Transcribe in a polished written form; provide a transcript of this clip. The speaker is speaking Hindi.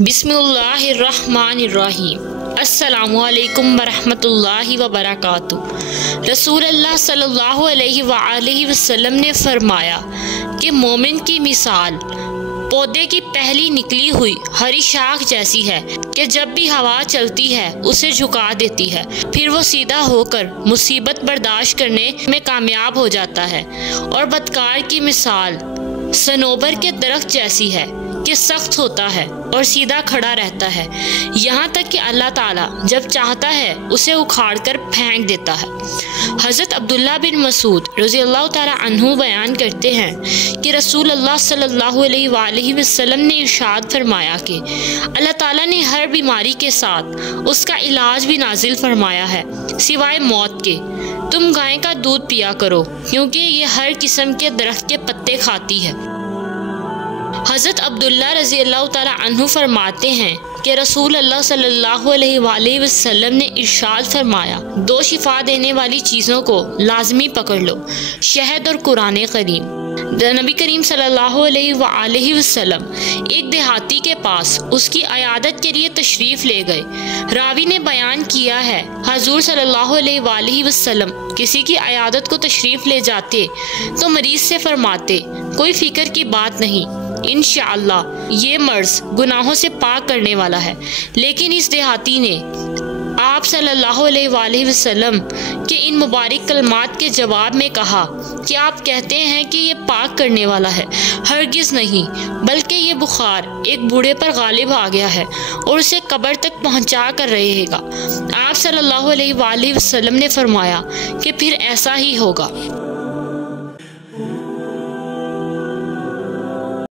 बिस्मिल्लाहिर्रहमानिर्रहीम। अस्सलामुअलैकुम वरहमतुल्लाहि वबरकातुहू। रसूल अल्लाह सल्लल्लाहु अलैहि वसल्लम ने फरमाया कि मोमिन की मिसाल पौधे की पहली निकली हुई हरी शाख जैसी है कि जब भी हवा चलती है उसे झुका देती है, फिर वो सीधा होकर मुसीबत बर्दाश्त करने में कामयाब हो जाता है। और बदकार की मिसाल सनोबर के दरख्त जैसी है कि सख्त होता है और सीधा खड़ा रहता है, यहाँ तक कि अल्लाह ताला जब चाहता है उसे उखाड़ कर फेंक देता है। हज़रत अब्दुल्ला बिन मसूद रज़ियल्लाहु ताला अन्हु बयान करते हैं कि रसूल अल्लाह सल्लल्लाहु अलैहि वसल्लम ने इरशाद फरमाया कि अल्लाह ताला ने हर बीमारी के साथ उसका इलाज भी नाजिल फरमाया है सिवाय मौत के। तुम गाय का दूध पिया करो क्योंकि ये हर किस्म के दरख्त के पत्ते खाती है। हज़रत अब्दुल्ला रज़ियल्लाहु ताला अन्हु फरमाते हैं कि रसूल अल्लाह सल्लल्लाहु अलैहि वसल्लम ने इरशाद फरमाया, दो शिफा देने वाली चीज़ों को लाजमी पकड़ लो, शहद और कुरान करीम। नबी करीम सल्लल्लाहु अलैहि वसल्लम एक देहाती के पास उसकी अयादत के लिए तशरीफ़ ले गए। रावी ने बयान किया है, हजूर सल्लल्लाहु अलैहि वसल्लम किसी की अयादत को तशरीफ़ ले जाते तो मरीज़ से फरमाते, कोई फ़िक्र की बात नहीं, इंशाअल्लाह ये मर्ज़ गुनाहों से पाक करने वाला है। लेकिन इस देहाती ने आप सल्लल्लाहु अलैहि वसल्लम के इन मुबारक कलमात के जवाब में कहा कि आप कहते हैं कि ये पाक करने वाला है। हरगिज़ नहीं, बल्कि ये बुखार एक बूढ़े पर गालिब आ गया है और उसे कब्र तक पहुंचा कर रहेगा। आप सल्लल्लाहु अलैहि वसल्लम ने फरमाया कि फिर ऐसा ही होगा।